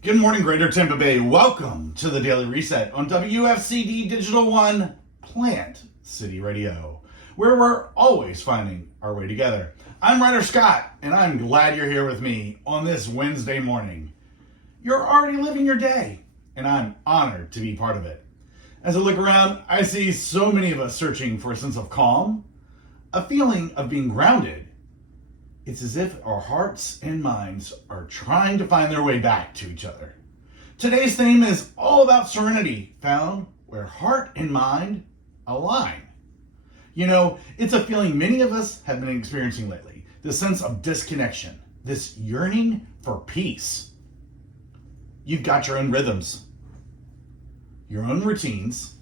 Good morning, Greater Tampa Bay. Welcome to the Daily Reset on WFCD Digital ONE Plant City Radio, where we're always finding our way together. I'm Ryder Scott, and I'm glad you're here with me on this Wednesday morning. You're already living your day, and I'm honored to be part of it. As I look around, I see so many of us searching for a sense of calm, a feeling of being grounded. It's as if our hearts and minds are trying to find their way back to each other. Today's theme is all about serenity, found where heart and mind align. You know, it's a feeling many of us have been experiencing lately, this sense of disconnection, this yearning for peace. You've got your own rhythms, your own routines,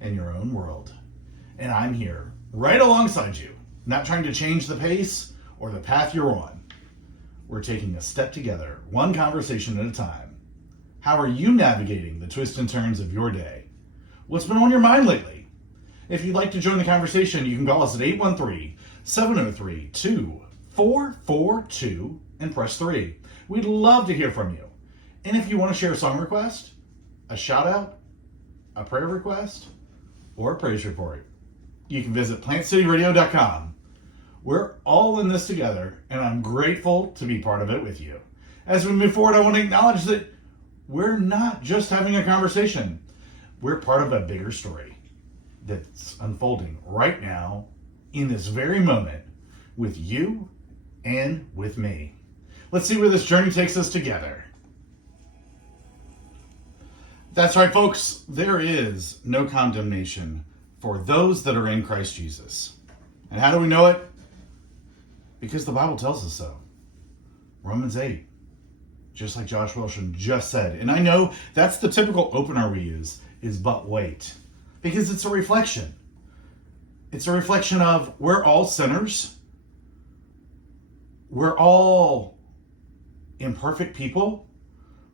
and your own world. And I'm here right alongside you, not trying to change the pace or the path you're on. We're taking a step together, one conversation at a time. How are you navigating the twists and turns of your day? What's been on your mind lately? If you'd like to join the conversation, you can call us at 813-703-2442 and press 3. We'd love to hear from you. And if you want to share a song request, a shout out, a prayer request, or a praise report, you can visit plantcityradio.com. We're all in this together, and I'm grateful to be part of it with you. As we move forward, I want to acknowledge that we're not just having a conversation. We're part of a bigger story that's unfolding right now, in this very moment, with you and with me. Let's see where this journey takes us together. That's right, folks. There is no condemnation for those that are in Christ Jesus. And how do we know it? Because the Bible tells us so. Romans 8, just like Josh Wilson just said. And I know that's the typical opener we use, is but wait. Because it's a reflection. It's a reflection of we're all sinners. We're all imperfect people.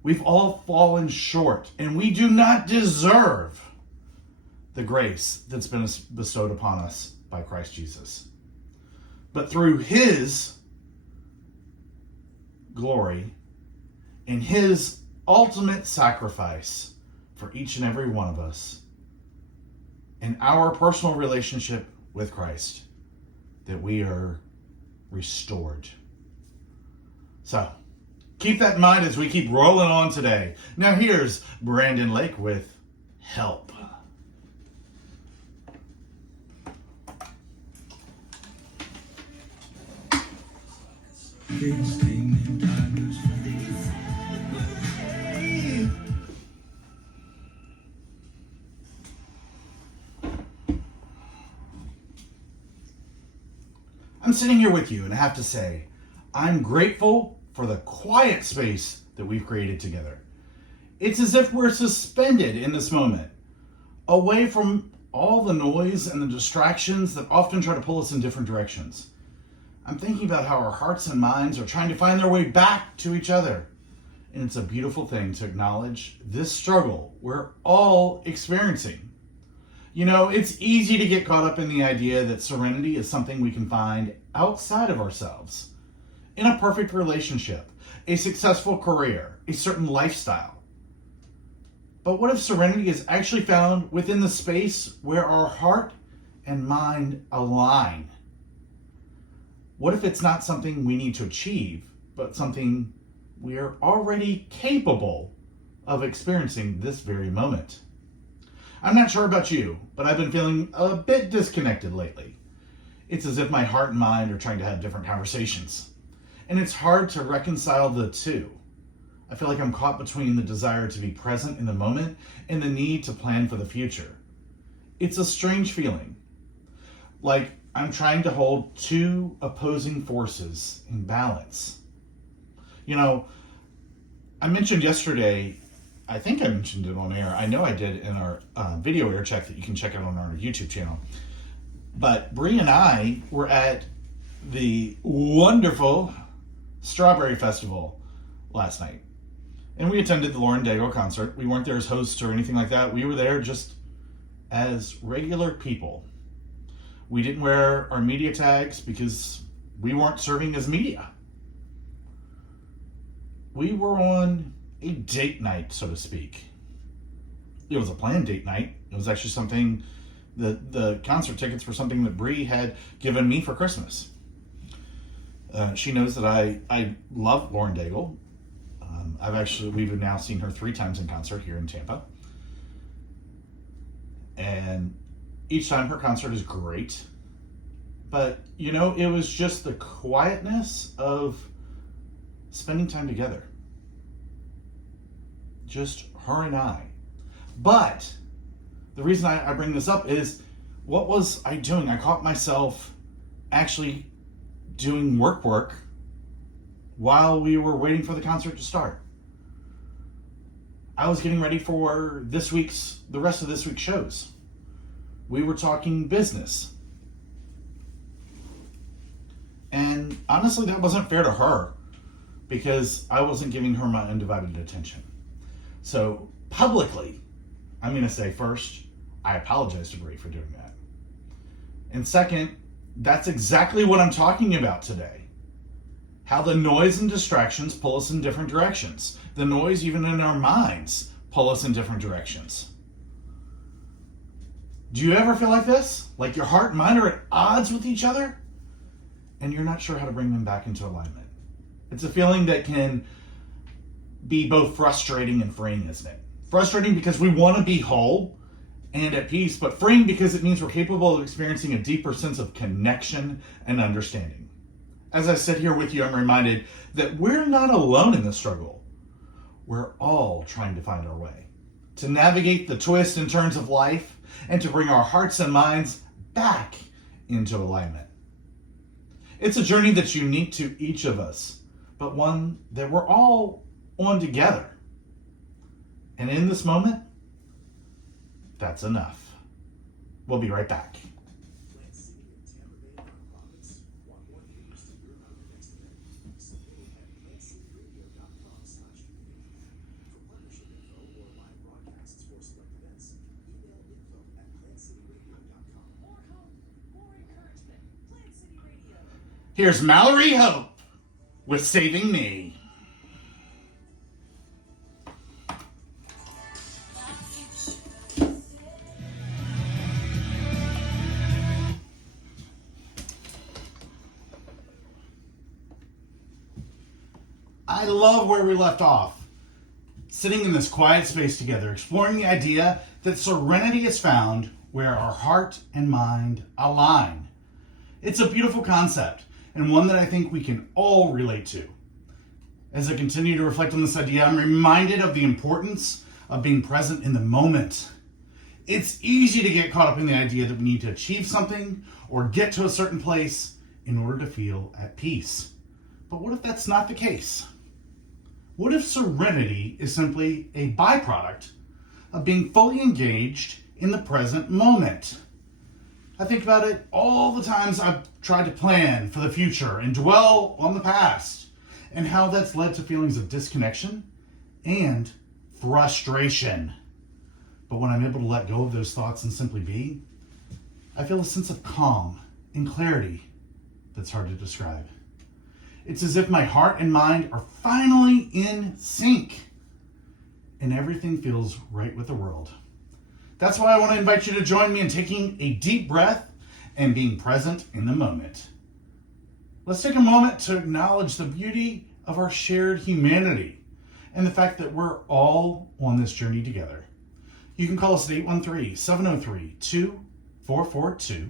We've all fallen short. And we do not deserve the grace that's been bestowed upon us by Christ Jesus. But through his glory and his ultimate sacrifice for each and every one of us in our personal relationship with Christ, that we are restored. So keep that in mind as we keep rolling on today. Now here's Brandon Lake with Help. I'm sitting here with you, and I have to say, I'm grateful for the quiet space that we've created together. It's as if we're suspended in this moment, away from all the noise and the distractions that often try to pull us in different directions. I'm thinking about how our hearts and minds are trying to find their way back to each other. And it's a beautiful thing to acknowledge this struggle we're all experiencing. You know, it's easy to get caught up in the idea that serenity is something we can find outside of ourselves. In a perfect relationship, a successful career, a certain lifestyle. But what if serenity is actually found within the space where our heart and mind align? What if it's not something we need to achieve, but something we are already capable of experiencing this very moment? I'm not sure about you, but I've been feeling a bit disconnected lately. It's as if my heart and mind are trying to have different conversations. And it's hard to reconcile the two. I feel like I'm caught between the desire to be present in the moment and the need to plan for the future. It's a strange feeling. Like I'm trying to hold two opposing forces in balance. You know, I mentioned yesterday, I think I mentioned it on air. I know I did in our video air check that you can check out on our YouTube channel. But Bree and I were at the wonderful Strawberry Festival last night. And we attended the Lauren Daigle concert. We weren't there as hosts or anything like that. We were there just as regular people. We didn't wear our media tags because we weren't serving as media. We were on a date night, so to speak. It was a planned date night. It was actually something the concert tickets were something that Bree had given me for Christmas. She knows that I love Lauren Daigle. We've now seen her 3 times in concert here in Tampa. And each time her concert is great. But, it was just the quietness of spending time together. Just her and I. But the reason I bring this up is, what was I doing? I caught myself actually doing work while we were waiting for the concert to start. I was getting ready for the rest of this week's shows. We were talking business. And honestly, that wasn't fair to her because I wasn't giving her my undivided attention. So publicly, I'm going to say first, I apologize to Bree for doing that. And second, that's exactly what I'm talking about today. How the noise and distractions pull us in different directions. The noise, even in our minds, pull us in different directions. Do you ever feel like this? Like your heart and mind are at odds with each other? And you're not sure how to bring them back into alignment. It's a feeling that can be both frustrating and freeing, isn't it? Frustrating because we want to be whole and at peace, but freeing because it means we're capable of experiencing a deeper sense of connection and understanding. As I sit here with you, I'm reminded that we're not alone in the struggle. We're all trying to find our way, to navigate the twists and turns of life, and to bring our hearts and minds back into alignment. It's a journey that's unique to each of us, but one that we're all on together. And in this moment, that's enough. We'll be right back. Here's Mallory Hope with Saving Me. I love where we left off. Sitting in this quiet space together, exploring the idea that serenity is found where our heart and mind align. It's a beautiful concept, and one that I think we can all relate to. As I continue to reflect on this idea, I'm reminded of the importance of being present in the moment. It's easy to get caught up in the idea that we need to achieve something or get to a certain place in order to feel at peace. But what if that's not the case? What if serenity is simply a byproduct of being fully engaged in the present moment? I think about it all the times I've tried to plan for the future and dwell on the past, and how that's led to feelings of disconnection and frustration. But when I'm able to let go of those thoughts and simply be, I feel a sense of calm and clarity that's hard to describe. It's as if my heart and mind are finally in sync, and everything feels right with the world. That's why I want to invite you to join me in taking a deep breath and being present in the moment. Let's take a moment to acknowledge the beauty of our shared humanity and the fact that we're all on this journey together. You can call us at 813-703-2442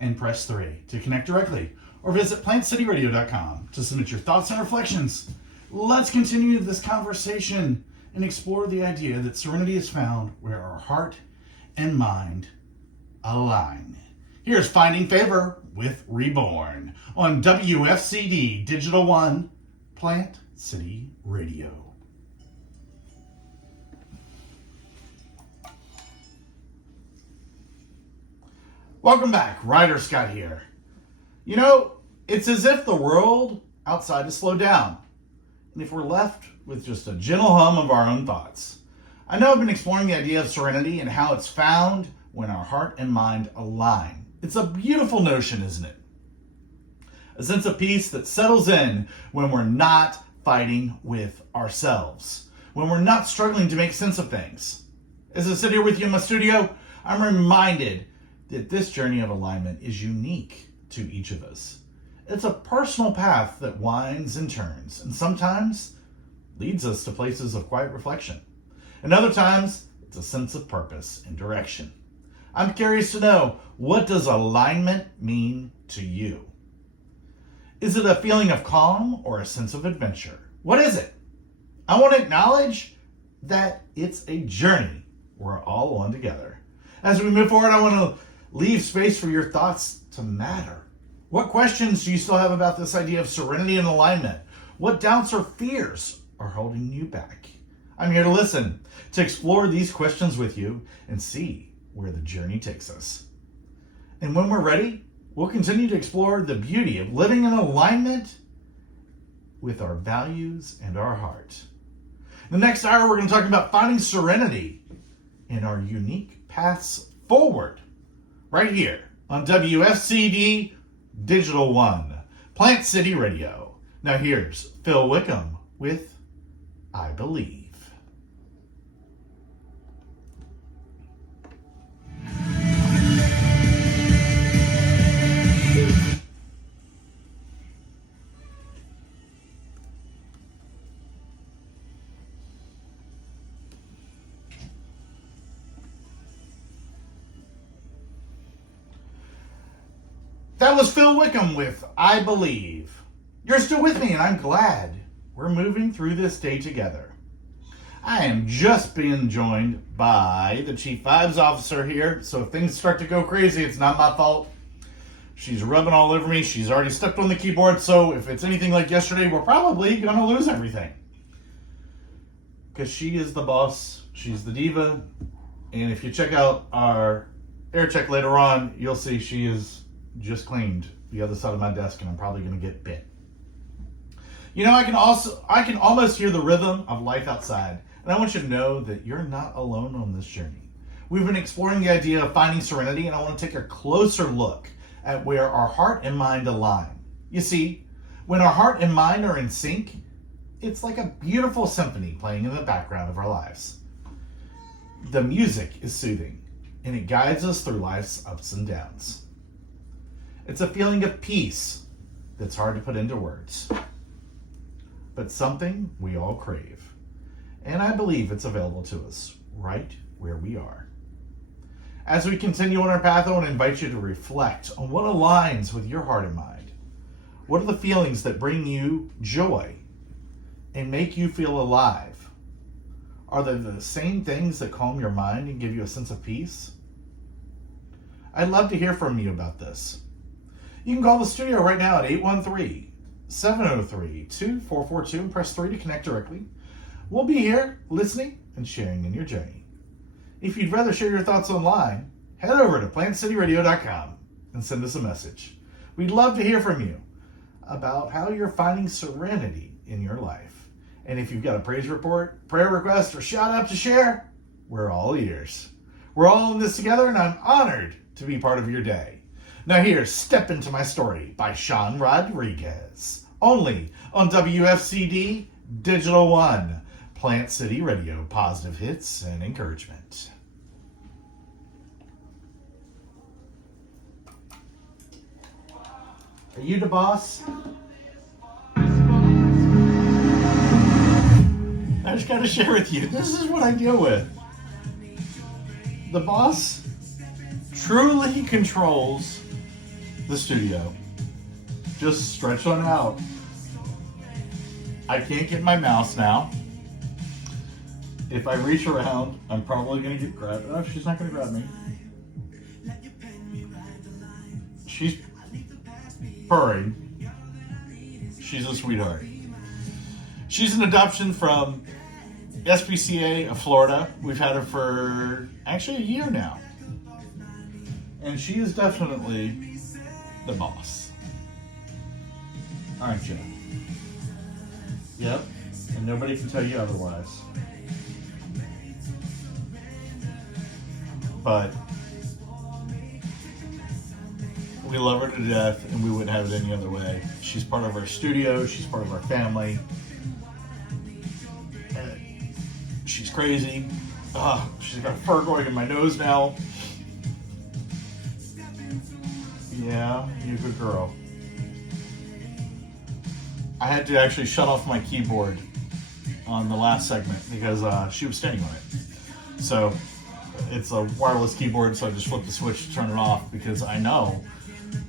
and press 3 to connect directly, or visit plantcityradio.com to submit your thoughts and reflections. Let's continue this conversation and explore the idea that serenity is found where our heart and mind align. Here's Finding Favor with Reborn on WFCD Digital ONE, Plant City Radio. Welcome back, Ryder Scott here. It's as if the world outside has slowed down, and if we're left with just a gentle hum of our own thoughts. I know I've been exploring the idea of serenity and how it's found when our heart and mind align. It's a beautiful notion, isn't it? A sense of peace that settles in when we're not fighting with ourselves, when we're not struggling to make sense of things. As I sit here with you in my studio, I'm reminded that this journey of alignment is unique to each of us. It's a personal path that winds and turns, and sometimes leads us to places of quiet reflection. And other times, it's a sense of purpose and direction. I'm curious to know, what does alignment mean to you? Is it a feeling of calm or a sense of adventure? What is it? I want to acknowledge that it's a journey we're all on together. As we move forward, I want to leave space for your thoughts to matter. What questions do you still have about this idea of serenity and alignment? What doubts or fears are holding you back? I'm here to listen, to explore these questions with you and see where the journey takes us. And when we're ready, we'll continue to explore the beauty of living in alignment with our values and our heart. In the next hour, we're going to talk about finding serenity in our unique paths forward, right here on WFCD Digital ONE, Plant City Radio. Now here's Phil Wickham with I Believe. That was Phil Wickham with I Believe. You're still with me, and I'm glad we're moving through this day together. I am just being joined by the Chief Vibes Officer here, so if things start to go crazy, it's not my fault. She's rubbing all over me. She's already stepped on the keyboard, so if it's anything like yesterday, we're probably going to lose everything. Because she is the boss. She's the diva. And if you check out our air check later on, you'll see she is just cleaned the other side of my desk, and I'm probably going to get bit. You know, I can almost hear the rhythm of life outside, and I want you to know that you're not alone on this journey. We've been exploring the idea of finding serenity, and I want to take a closer look at where our heart and mind align. You see, when our heart and mind are in sync, it's like a beautiful symphony playing in the background of our lives. The music is soothing, and it guides us through life's ups and downs. It's a feeling of peace that's hard to put into words, but something we all crave. And I believe it's available to us right where we are. As we continue on our path, I want to invite you to reflect on what aligns with your heart and mind. What are the feelings that bring you joy and make you feel alive? Are they the same things that calm your mind and give you a sense of peace? I'd love to hear from you about this. You can call the studio right now at 813-703-2442 and press 3 to connect directly. We'll be here listening and sharing in your journey. If you'd rather share your thoughts online, head over to plantcityradio.com and send us a message. We'd love to hear from you about how you're finding serenity in your life. And if you've got a praise report, prayer request, or shout out to share, we're all ears. We're all in this together, and I'm honored to be part of your day. Now here's Step Into My Story by Sean Rodriguez, only on WFCD Digital ONE, Plant City Radio, positive hits and encouragement. Are you the boss? I just got to share with you, this is what I deal with. The boss truly controls the studio. Just stretch on out. I can't get my mouse now. If I reach around, I'm probably going to get grabbed. Oh, she's not going to grab me. She's purring. She's a sweetheart. She's an adoption from SPCA of Florida. We've had her for actually a year now. And she is definitely the boss. Aren't you? Yep. And nobody can tell you otherwise. But we love her to death, and we wouldn't have it any other way. She's part of our studio. She's part of our family. She's crazy. She's got fur going in my nose now. Yeah, you're a good girl. I had to actually shut off my keyboard on the last segment because she was standing on it. So it's a wireless keyboard, so I just flipped the switch to turn it off because I know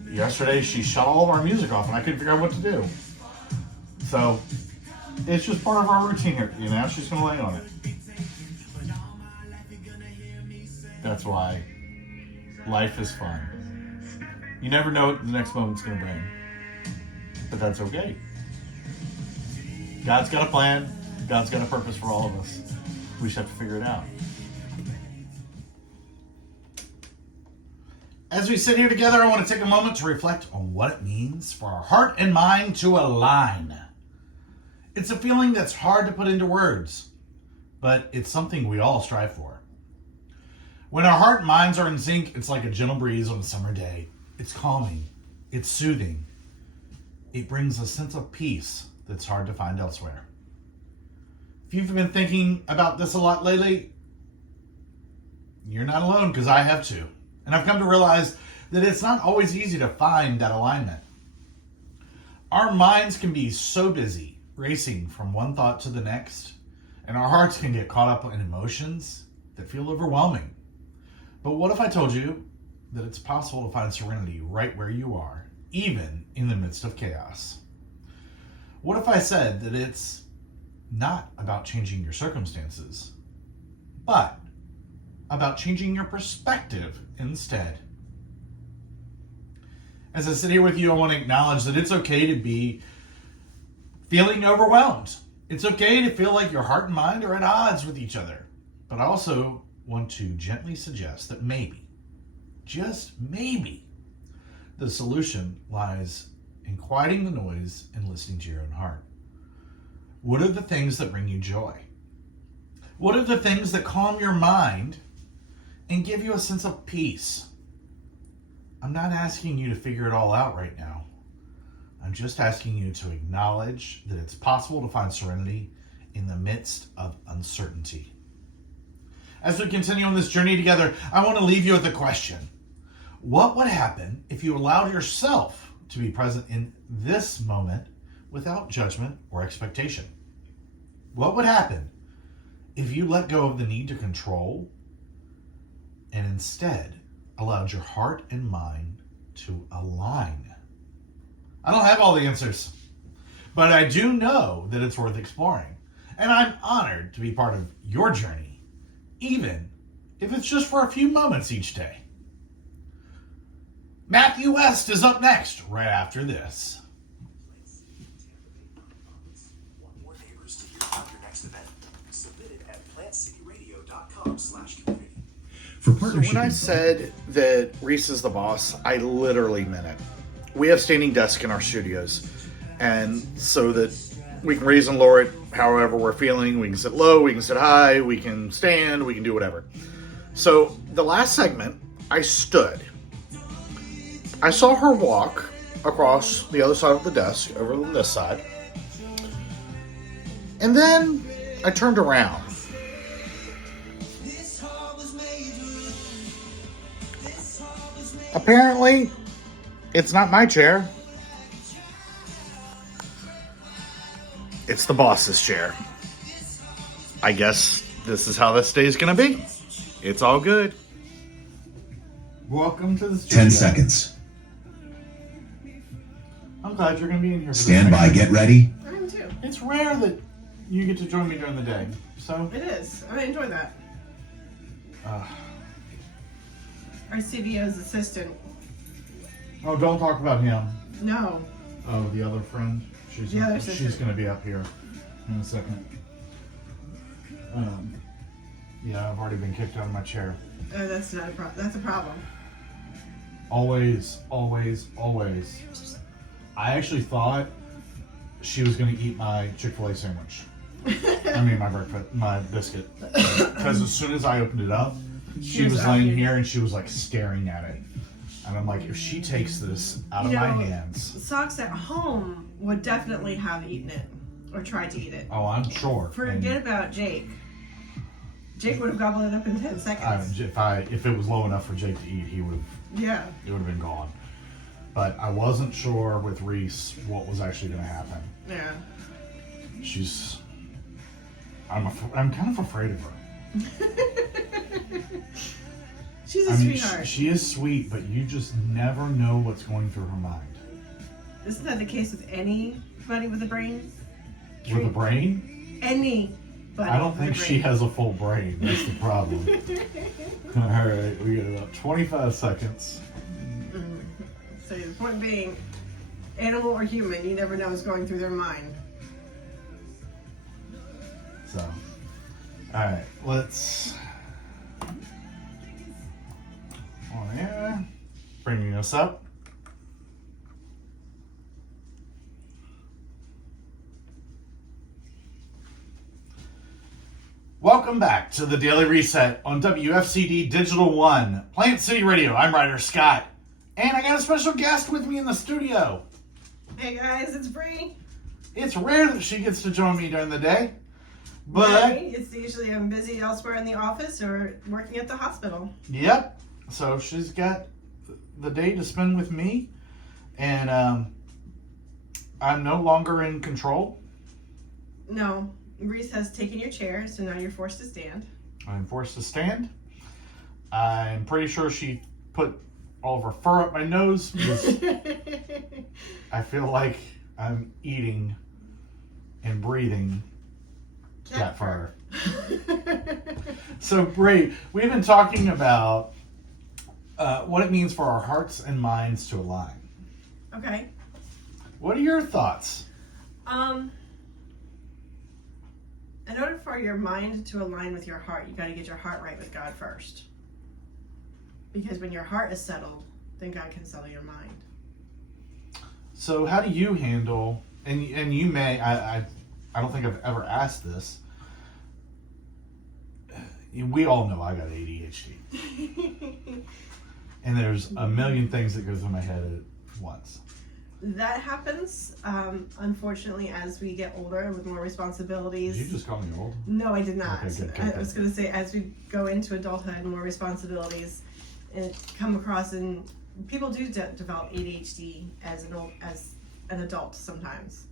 yesterday she shut all of our music off and I couldn't figure out what to do. So it's just part of our routine here. You know, she's going to lay on it. That's why life is fun. You never know what the next moment's going to bring. But that's okay. God's got a plan. God's got a purpose for all of us. We just have to figure it out. As we sit here together, I want to take a moment to reflect on what it means for our heart and mind to align. It's a feeling that's hard to put into words, but it's something we all strive for. When our heart and minds are in sync, it's like a gentle breeze on a summer day. It's calming. It's soothing. It brings a sense of peace that's hard to find elsewhere. If you've been thinking about this a lot lately, you're not alone, because I have too. And I've come to realize that it's not always easy to find that alignment. Our minds can be so busy, racing from one thought to the next, and our hearts can get caught up in emotions that feel overwhelming. But what if I told you that it's possible to find serenity right where you are, even in the midst of chaos? What if I said that it's not about changing your circumstances, but about changing your perspective instead? As I sit here with you, I want to acknowledge that it's okay to be feeling overwhelmed. It's okay to feel like your heart and mind are at odds with each other. But I also want to gently suggest that maybe, just maybe, the solution lies in quieting the noise and listening to your own heart. What are the things that bring you joy? What are the things that calm your mind and give you a sense of peace? I'm not asking you to figure it all out right now. I'm just asking you to acknowledge that it's possible to find serenity in the midst of uncertainty. As we continue on this journey together, I want to leave you with a question. What would happen if you allowed yourself to be present in this moment without judgment or expectation? What would happen if you let go of the need to control and instead allowed your heart and mind to align? I don't have all the answers, but I do know that it's worth exploring. And I'm honored to be part of your journey, even if it's just for a few moments each day. Matthew West is up next, right after this. So when I said that Reese is the boss, I literally meant it. We have standing desks in our studios, and so that we can raise and lower it however we're feeling. We can sit low, we can sit high, we can stand, we can do whatever. So the last segment, I stood. I saw her walk across the other side of the desk, over on this side, and then I turned around. Apparently, it's not my chair. It's the boss's chair. I guess this is how this day is going to be. It's all good. Welcome to the studio. 10 seconds. I'm glad you're going to be in here. Stand by, get ready. I am too. It's rare that you get to join me during the day. So It is. I enjoy that. Our CDO's assistant. Oh, don't talk about him. No. Oh, the other friend. She's going to be up here in a second. Yeah, I've already been kicked out of my chair. That's not a problem. That's a problem. Always, always, always. I actually thought she was going to eat my Chick-fil-A sandwich. I mean, my biscuit. Because as soon as I opened it up, she was laying here and she was like staring at it. And I'm like, if she takes this out of my hands. Socks at home would definitely have eaten it or tried to eat it. Oh, I'm sure. Forget about Jake. Jake would have gobbled it up in 10 seconds. If it was low enough for Jake to eat, it would have been gone. But I wasn't sure with Reese what was actually going to happen. Yeah. I'm kind of afraid of her. She's a sweetheart. She is sweet, but you just never know what's going through her mind. Isn't that the case with anybody with a brain? With a brain? Anybody. I don't think she has a full brain. That's the problem. All right, we got about 25 seconds. So the point being, animal or human, you never know what's going through their mind. So, all right, let's on there, bringing us up. Welcome back to the Daily Reset on WFCD Digital ONE, Plant City Radio. I'm Ryder Scott, and I got a special guest with me in the studio. Hey guys, it's Bree. It's rare that she gets to join me during the day, but it's usually I'm busy elsewhere in the office or working at the hospital. Yep. So she's got the day to spend with me, and I'm no longer in control. No. Reese has taken your chair, so now you're forced to stand. I'm forced to stand. I'm pretty sure she put all of her fur up my nose because I feel like I'm eating and breathing cat fur. So, Bree, we've been talking about what it means for our hearts and minds to align. Okay. What are your thoughts? In order for your mind to align with your heart, you got to get your heart right with God first. Because when your heart is settled, then God can settle your mind. So how do you handle, and you may, I don't think I've ever asked this. We all know I got ADHD. And there's a million things that go through my head at once. That happens, unfortunately, as we get older with more responsibilities. Did you just call me old? No, I did not. Okay, good. I was going to say, as we go into adulthood and more responsibilities, and come across, and people do develop ADHD as an adult sometimes.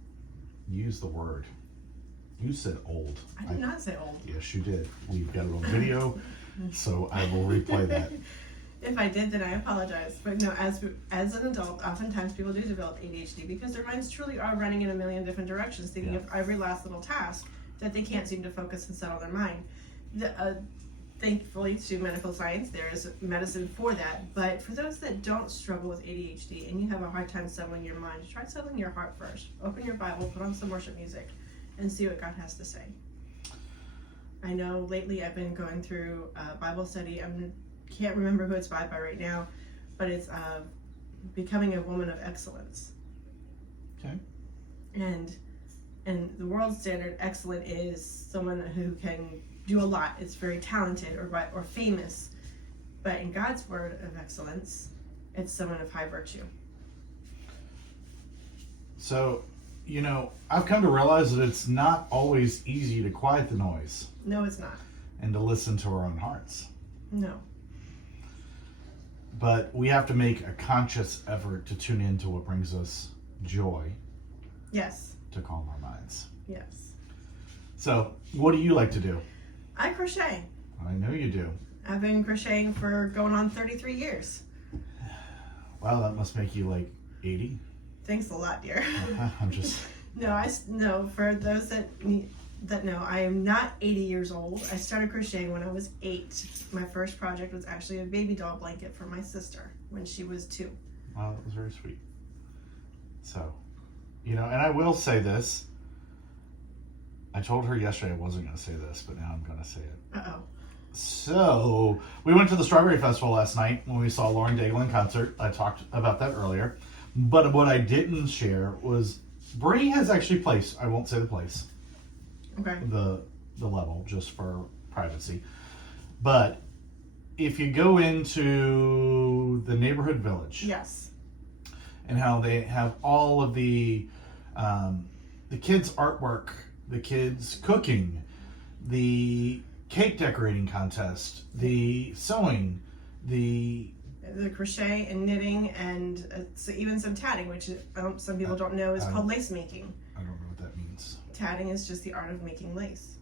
Use the word. You said old. I did not say old. Yes, you did. We've got it on video, so I will replay that. If I did, then I apologize. But no, as an adult, oftentimes people do develop ADHD because their minds truly are running in a million different directions, thinking of every last little task that they can't seem to focus and settle their mind. Thankfully, to medical science, there is medicine for that. But for those that don't struggle with ADHD and you have a hard time settling your mind, try settling your heart first. Open your Bible, put on some worship music, and see what God has to say. I know lately I've been going through a Bible study. Can't remember who it's by right now, but it's Becoming a Woman of Excellence. Okay. And the world standard, excellent is someone who can do a lot. It's very talented or famous. But in God's word of excellence, it's someone of high virtue. So, I've come to realize that it's not always easy to quiet the noise. No, it's not. And to listen to our own hearts. No. But we have to make a conscious effort to tune into what brings us joy. Yes. To calm our minds. Yes. So, what do you like to do? I crochet. I know you do. I've been crocheting for going on 33 years. Wow, that must make you like 80. Thanks a lot, dear. I'm just... No, for those that know, I am not 80 years old. I started crocheting when I was 8. My first project was actually a baby doll blanket for my sister when she was 2. Wow, that was very sweet. So, and I will say this. I told her yesterday I wasn't going to say this, but now I'm going to say it. Uh-oh. So, we went to the Strawberry Festival last night when we saw Lauren Daigle in concert. I talked about that earlier. But what I didn't share was Bree has actually placed, I won't say the place, okay, the level, just for privacy. But if you go into the neighborhood village, yes, and how they have all of the kids' artwork, the kids' cooking, the cake decorating contest, the sewing, the crochet and knitting, and so even some tatting, which some people don't know is called lace making. I don't know what that means. Tatting is just the art of making lace.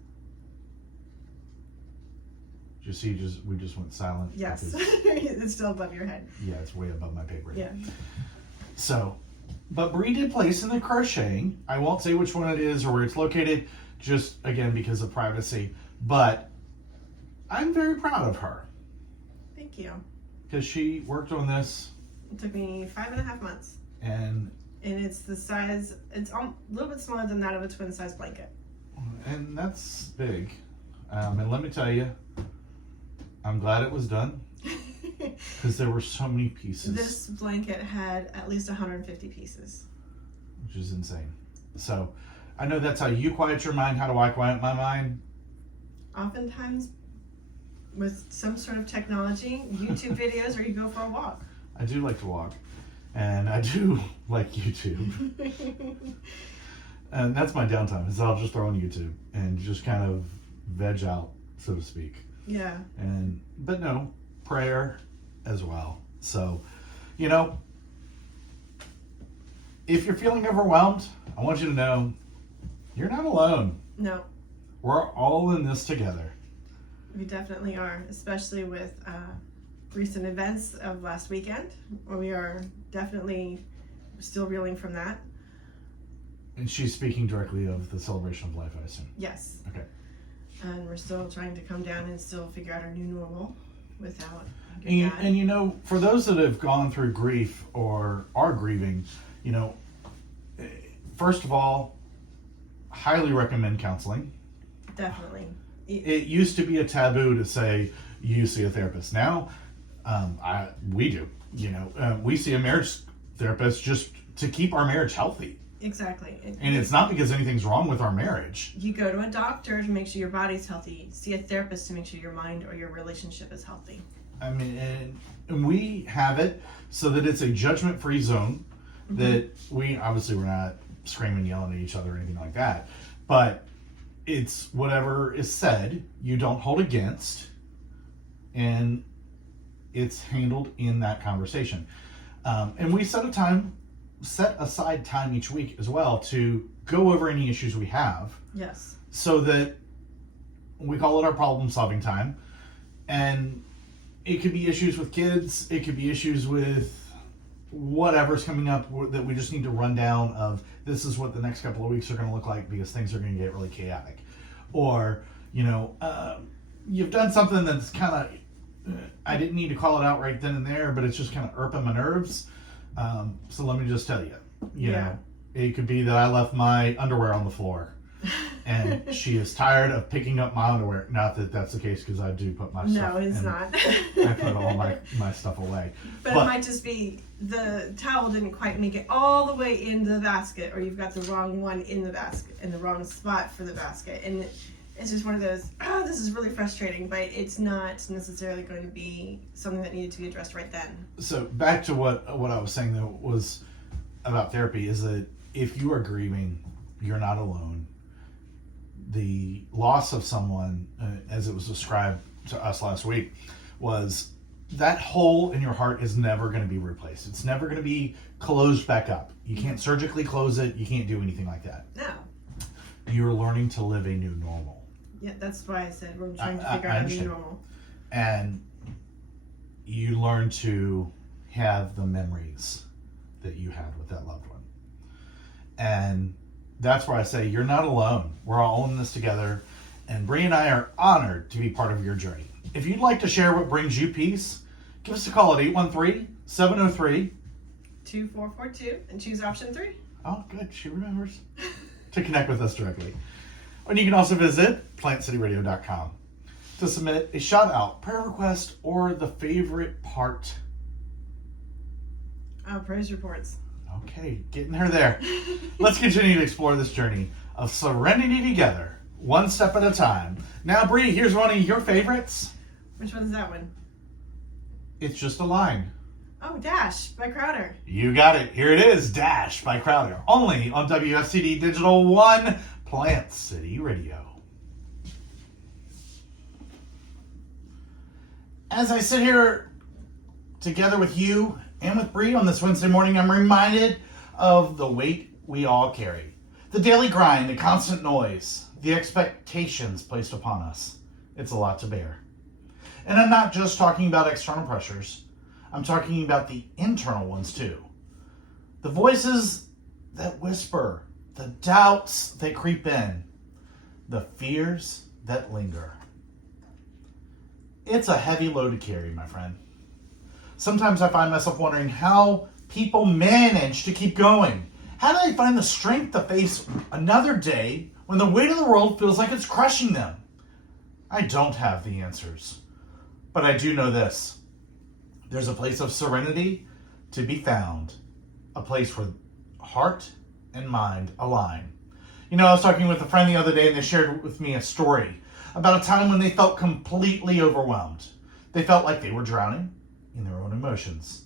You see, we just went silent. Yes, it's still above your head. Yeah, it's way above my paper. Yeah. So, but Bree did place in the crocheting. I won't say which one it is or where it's located, just again because of privacy. But I'm very proud of her. Thank you. Because she worked on this. It took me 5.5 months. And it's the size, it's a little bit smaller than that of a twin size blanket. And that's big. And let me tell you, I'm glad it was done. Because there were so many pieces. This blanket had at least 150 pieces. Which is insane. So, I know that's how you quiet your mind. How do I quiet my mind? Oftentimes, with some sort of technology, YouTube videos, or you go for a walk. I do like to walk, and I do like YouTube. And that's my downtime, is I'll just throw on YouTube and just kind of veg out, so to speak. Yeah. But no, prayer as well. So, if you're feeling overwhelmed, I want you to know you're not alone. No. We're all in this together. We definitely are, especially with recent events of last weekend. We are definitely still reeling from that. And she's speaking directly of the celebration of life, I assume. Yes. Okay. And we're still trying to come down and still figure out our new normal without. And for those that have gone through grief or are grieving, first of all, highly recommend counseling. Definitely. It used to be a taboo to say you see a therapist. Now, we do. We see a marriage therapist just to keep our marriage healthy. Exactly. And it's not because anything's wrong with our marriage. You go to a doctor to make sure your body's healthy. See a therapist to make sure your mind or your relationship is healthy. I mean, and we have it so that it's a judgment-free zone. Mm-hmm. That we're not screaming, yelling at each other or anything like that. But it's whatever is said, you don't hold against, and it's handled in that conversation. And we set aside time each week as well to go over any issues we have. Yes. So that we call it our problem-solving time. And it could be issues with kids, it could be issues with whatever's coming up that we just need to run down of this is what the next couple of weeks are going to look like because things are going to get really chaotic. Or, you've done something that's kind of, I didn't need to call it out right then and there, but it's just kind of irking my nerves. So let me just tell you, you know, it could be that I left my underwear on the floor and she is tired of picking up my underwear. Not that that's the case, because I do put my stuff. No, it's not. I put all my stuff away. But it might just be the towel didn't quite make it all the way into the basket, or you've got the wrong one in the basket, in the wrong spot for the basket. And it's just one of those, this is really frustrating, but it's not necessarily going to be something that needed to be addressed right then. So back to what I was saying, though, was about therapy, is that if you are grieving, you're not alone. The loss of someone, as it was described to us last week, was that hole in your heart is never going to be replaced. It's never going to be closed back up. You can't surgically close it. You can't do anything like that. No. You're learning to live a new normal. Yeah, that's why I said we're trying to figure out a new normal. And you learn to have the memories that you had with that loved one. And that's where I say you're not alone. We're all in this together. And Bree and I are honored to be part of your journey. If you'd like to share what brings you peace, give us a call at 813-703-2442 and choose option 3. Oh, good. She remembers. To connect with us directly. And you can also visit plantcityradio.com to submit a shout out, prayer request, or the favorite part. Praise reports. Okay, getting her there. Let's continue to explore this journey of serenity together, one step at a time. Now, Bree, here's one of your favorites. Which one is that one? It's just a line. Oh, Dash by Crowder. You got it. Here it is, Dash by Crowder. Only on WFCD Digital ONE, Plant City Radio. As I sit here together with you and with Bree on this Wednesday morning, I'm reminded of the weight we all carry. The daily grind, the constant noise, the expectations placed upon us. It's a lot to bear. And I'm not just talking about external pressures. I'm talking about the internal ones too. The voices that whisper, the doubts that creep in, the fears that linger. It's a heavy load to carry, my friend. Sometimes I find myself wondering how people manage to keep going. How do they find the strength to face another day when the weight of the world feels like it's crushing them? I don't have the answers, but I do know this. There's a place of serenity to be found, a place where heart and mind align. You know, I was talking with a friend the other day and they shared with me a story about a time when they felt completely overwhelmed. They felt like they were drowning in their own emotions,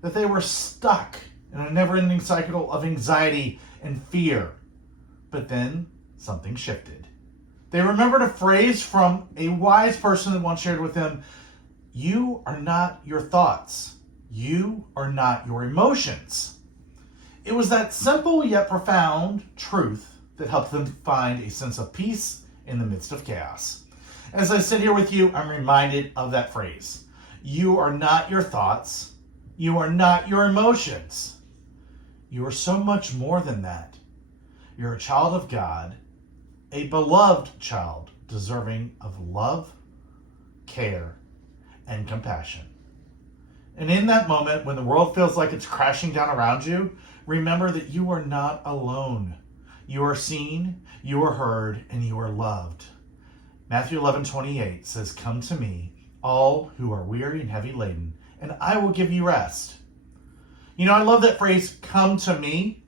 that they were stuck in a never-ending cycle of anxiety and fear. But then something shifted. They remembered a phrase from a wise person that once shared with them, "You are not your thoughts. You are not your emotions." It was that simple yet profound truth that helped them find a sense of peace in the midst of chaos. As I sit here with you, I'm reminded of that phrase. You are not your thoughts. You are not your emotions. You are so much more than that. You're a child of God, a beloved child, deserving of love, care, and compassion. And in that moment, when the world feels like it's crashing down around you, remember that you are not alone. You are seen, you are heard, and you are loved. Matthew 11:28 says, "Come to me, all who are weary and heavy laden, and I will give you rest." You know, I love that phrase, "come to me."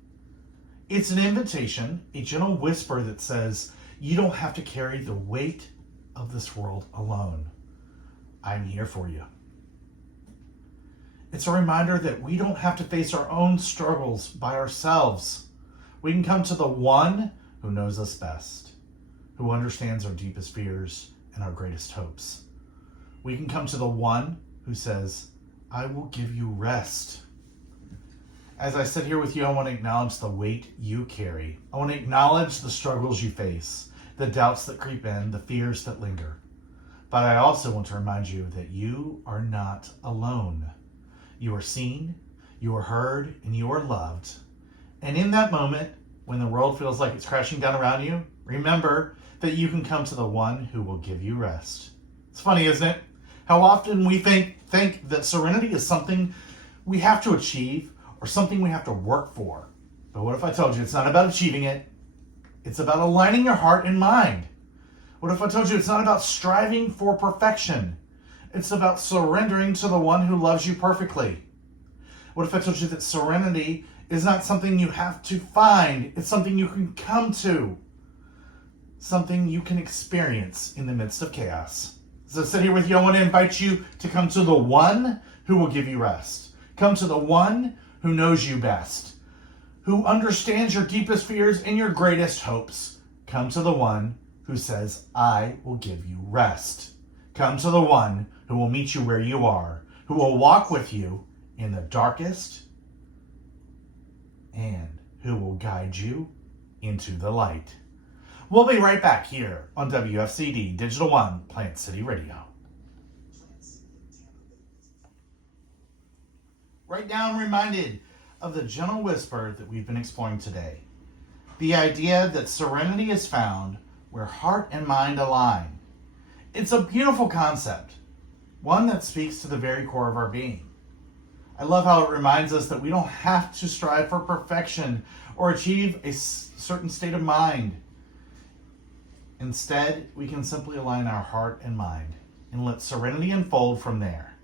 It's an invitation, a gentle whisper that says, you don't have to carry the weight of this world alone. I'm here for you. It's a reminder that we don't have to face our own struggles by ourselves. We can come to the one who knows us best, who understands our deepest fears and our greatest hopes. We can come to the one who says, I will give you rest. As I sit here with you, I want to acknowledge the weight you carry. I want to acknowledge the struggles you face, the doubts that creep in, the fears that linger. But I also want to remind you that you are not alone. You are seen, you are heard, and you are loved. And in that moment, when the world feels like it's crashing down around you, remember that you can come to the one who will give you rest. It's funny, isn't it? How often we think that serenity is something we have to achieve or something we have to work for. But what if I told you it's not about achieving it? It's about aligning your heart and mind. What if I told you it's not about striving for perfection? It's about surrendering to the one who loves you perfectly. What if I told you that serenity is not something you have to find? It's something you can come to. Something you can experience in the midst of chaos. As I sit here with you, I want to invite you to come to the one who will give you rest. Come to the one who knows you best, who understands your deepest fears and your greatest hopes. Come to the one who says, I will give you rest. Come to the one who will meet you where you are, who will walk with you in the darkest, and who will guide you into the light. We'll be right back here on WFCD Digital ONE, Plant City Radio. Right now, I'm reminded of the gentle whisper that we've been exploring today. The idea that serenity is found where heart and mind align. It's a beautiful concept, one that speaks to the very core of our being. I love how it reminds us that we don't have to strive for perfection or achieve a certain state of mind. Instead, we can simply align our heart and mind and let serenity unfold from there.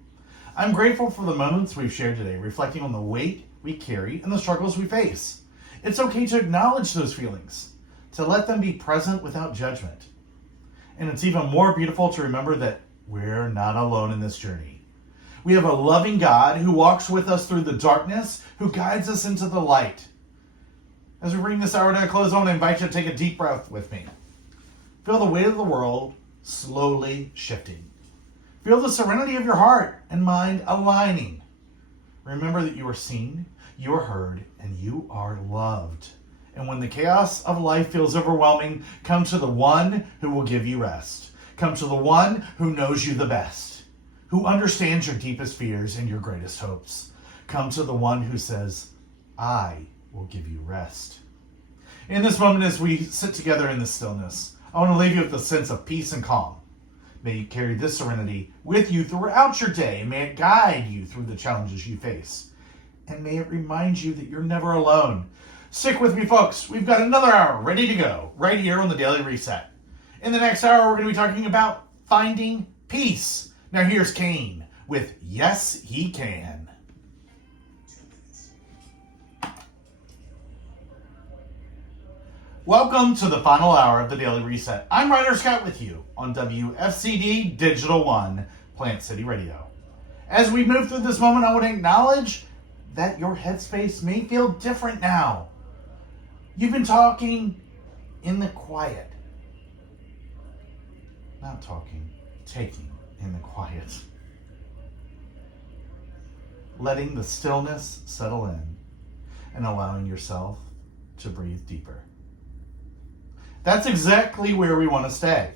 I'm grateful for the moments we've shared today, reflecting on the weight we carry and the struggles we face. It's okay to acknowledge those feelings, to let them be present without judgment. And it's even more beautiful to remember that we're not alone in this journey. We have a loving God who walks with us through the darkness, who guides us into the light. As we bring this hour to a close, I want to invite you to take a deep breath with me. Feel the weight of the world slowly shifting. Feel the serenity of your heart and mind aligning. Remember that you are seen, you are heard, and you are loved. And when the chaos of life feels overwhelming, come to the one who will give you rest. Come to the one who knows you the best, who understands your deepest fears and your greatest hopes. Come to the one who says, I will give you rest. In this moment, as we sit together in the stillness, I want to leave you with a sense of peace and calm. May you carry this serenity with you throughout your day, and may it guide you through the challenges you face. And may it remind you that you're never alone. Stick with me, folks. We've got another hour ready to go right here on the Daily Reset. In the next hour, we're going to be talking about finding peace. Now here's Kane with Yes, He Can. Welcome to the final hour of the Daily Reset. I'm Ryder Scott with you on WFCD Digital ONE, Plant City Radio. As we move through this moment, I want to acknowledge that your headspace may feel different now. You've been talking in the quiet. Not talking, taking in the quiet. Letting the stillness settle in and allowing yourself to breathe deeper. That's exactly where we want to stay.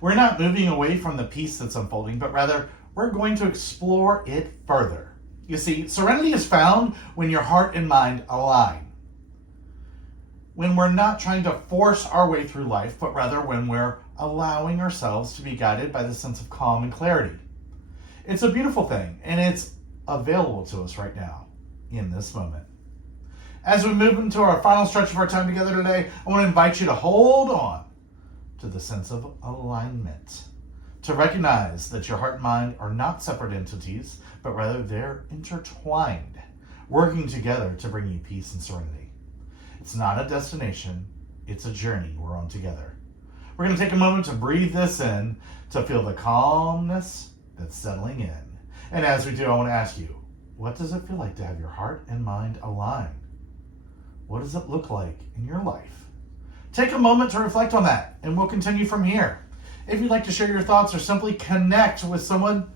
We're not moving away from the peace that's unfolding, but rather we're going to explore it further. You see, serenity is found when your heart and mind align. When we're not trying to force our way through life, but rather when we're allowing ourselves to be guided by the sense of calm and clarity. It's a beautiful thing, and it's available to us right now, in this moment. As we move into our final stretch of our time together today, I want to invite you to hold on to the sense of alignment, to recognize that your heart and mind are not separate entities, but rather they're intertwined, working together to bring you peace and serenity. It's not a destination, it's a journey we're on together. We're going to take a moment to breathe this in, to feel the calmness that's settling in. And as we do, I want to ask you, what does it feel like to have your heart and mind aligned? What does it look like in your life? Take a moment to reflect on that, and we'll continue from here. If you'd like to share your thoughts or simply connect with someone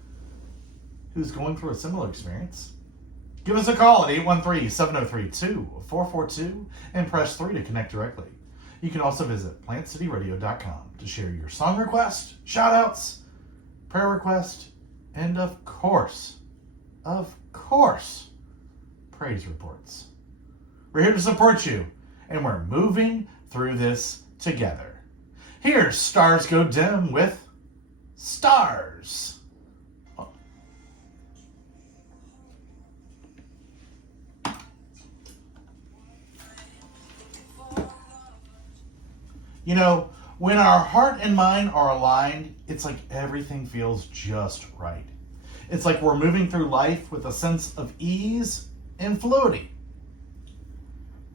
who's going through a similar experience, give us a call at 813-703-2442 and press 3 to connect directly. You can also visit plantcityradio.com to share your song request, shout-outs, prayer request, and of course, praise reports. We're here to support you, and we're moving through this together. Here's Stars Go Dim with Stars. You know, when our heart and mind are aligned, it's like everything feels just right. It's like we're moving through life with a sense of ease and fluidity.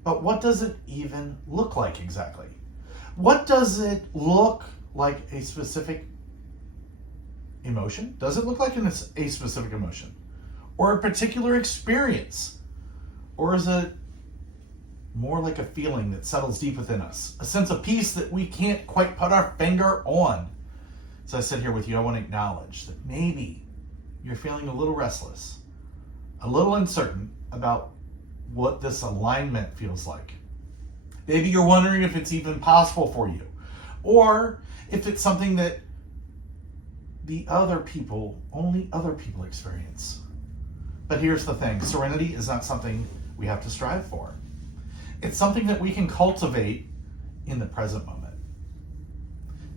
But what does it even look like exactly? What does it look like a specific emotion? Does it look like a specific emotion? Or a particular experience? Or is it more like a feeling that settles deep within us? A sense of peace that we can't quite put our finger on? As I sit here with you, I want to acknowledge that maybe you're feeling a little restless, a little uncertain about what this alignment feels like. Maybe you're wondering if it's even possible for you, or if it's something that only other people experience. But here's the thing, serenity is not something we have to strive for. It's something that we can cultivate in the present moment.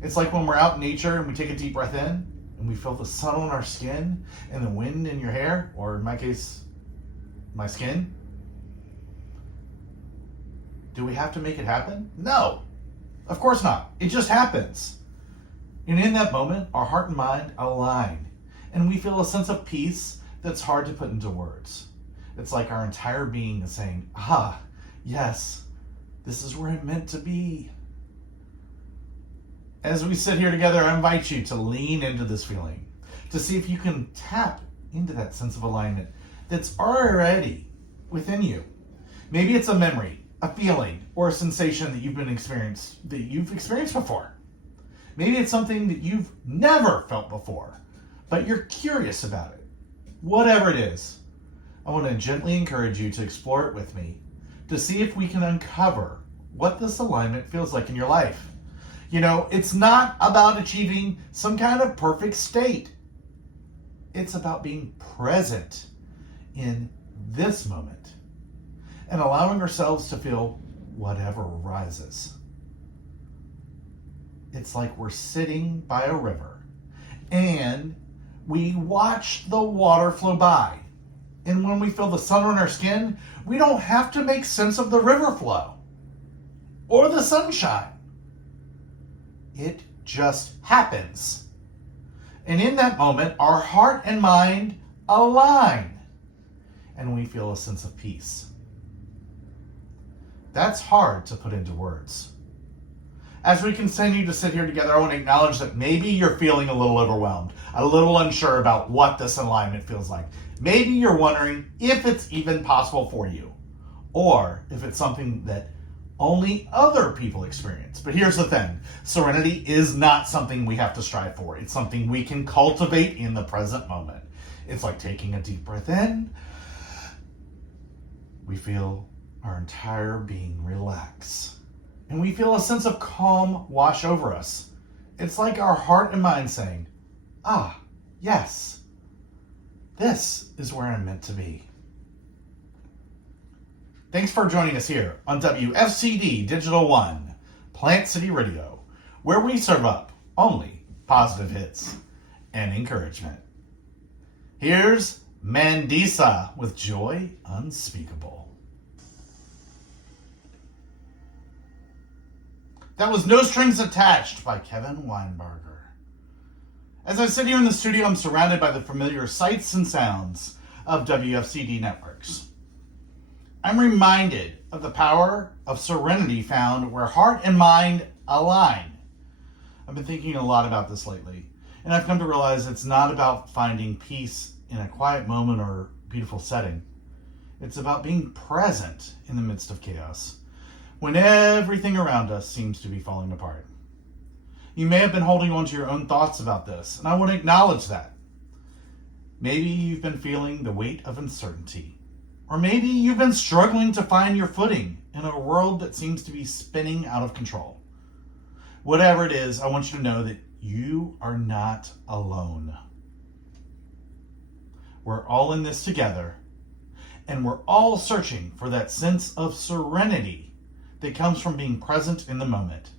It's like when we're out in nature and we take a deep breath in and we feel the sun on our skin and the wind in your hair, or in my case, my skin. Do we have to make it happen? No, of course not. It just happens. And in that moment, our heart and mind align, and we feel a sense of peace that's hard to put into words. It's like our entire being is saying, yes, this is where I'm meant to be. As we sit here together, I invite you to lean into this feeling, to see if you can tap into that sense of alignment that's already within you. Maybe it's a memory, a feeling, or a sensation that you've experienced before. Maybe it's something that you've never felt before, but you're curious about it. Whatever it is, I want to gently encourage you to explore it with me to see if we can uncover what this alignment feels like in your life. You know, it's not about achieving some kind of perfect state. It's about being present in this moment and allowing ourselves to feel whatever arises. It's like we're sitting by a river and we watch the water flow by. And when we feel the sun on our skin, we don't have to make sense of the river flow or the sunshine. It just happens. And in that moment, our heart and mind align, and we feel a sense of peace. That's hard to put into words. As we continue to sit here together, I want to acknowledge that maybe you're feeling a little overwhelmed, a little unsure about what this alignment feels like. Maybe you're wondering if it's even possible for you, or if it's something that only other people experience. But here's the thing. Serenity is not something we have to strive for. It's something we can cultivate in the present moment. It's like taking a deep breath in. We feel our entire being relax. And we feel a sense of calm wash over us. It's like our heart and mind saying, yes, this is where I'm meant to be. Thanks for joining us here on WFCD Digital ONE, Plant City Radio, where we serve up only positive hits and encouragement. Here's Mandisa with Joy Unspeakable. That was No Strings Attached by Kevin Weinberger. As I sit here in the studio, I'm surrounded by the familiar sights and sounds of WFCD networks. I'm reminded of the power of serenity found where heart and mind align. I've been thinking a lot about this lately, and I've come to realize it's not about finding peace in a quiet moment or beautiful setting. It's about being present in the midst of chaos, when everything around us seems to be falling apart. You may have been holding on to your own thoughts about this, and I want to acknowledge that. Maybe you've been feeling the weight of uncertainty, or maybe you've been struggling to find your footing in a world that seems to be spinning out of control. Whatever it is, I want you to know that you are not alone. We're all in this together, and we're all searching for that sense of serenity that comes from being present in the moment.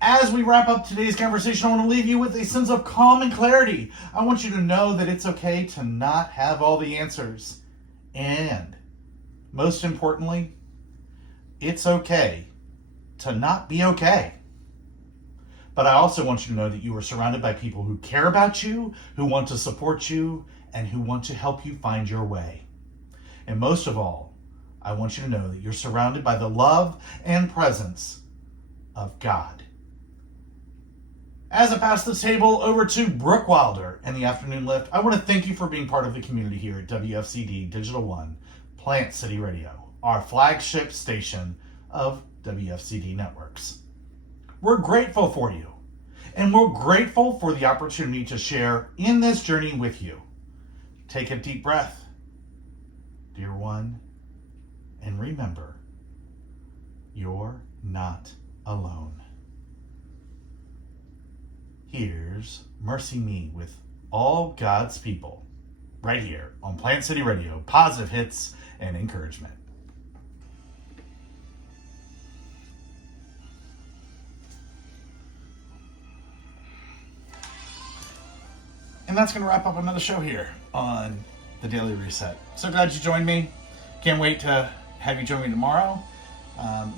As we wrap up today's conversation, I want to leave you with a sense of calm and clarity. I want you to know that it's okay to not have all the answers. And most importantly, it's okay to not be okay. But I also want you to know that you are surrounded by people who care about you, who want to support you, and who want to help you find your way. And most of all, I want you to know that you're surrounded by the love and presence of God. As I pass the table over to Brooke Wilder and the Afternoon Lift, I want to thank you for being part of the community here at WFCD Digital ONE, Plant City Radio, our flagship station of WFCD networks. We're grateful for you, and we're grateful for the opportunity to share in this journey with you. Take a deep breath, dear one, and remember, you're not alone. Here's Mercy Me with all God's people, right here on Plant City Radio, positive hits and encouragement. And that's going to wrap up another show here on the Daily Reset. So glad you joined me. Can't wait to have you join me tomorrow.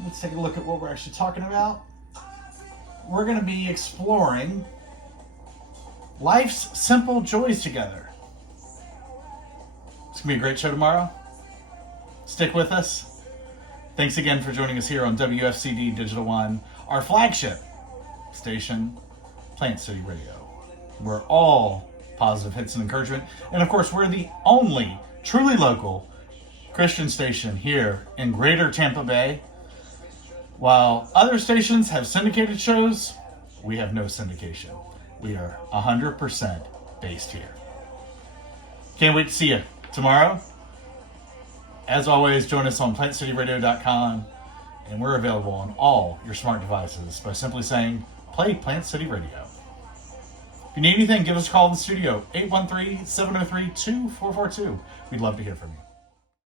Let's take a look at what we're actually talking about. We're going to be exploring life's simple joys together. It's going to be a great show tomorrow. Stick with us. Thanks again for joining us here on WFCD Digital ONE, our flagship station, Plant City Radio. We're all positive hits and encouragement. And of course, we're the only truly local Christian station here in greater Tampa Bay. While other stations have syndicated shows, we have no syndication. We are 100% based here. Can't wait to see you tomorrow. As always, join us on plantcityradio.com, and we're available on all your smart devices by simply saying, play Plant City Radio. If you need anything, give us a call in the studio, 813-703-2442. We'd love to hear from you.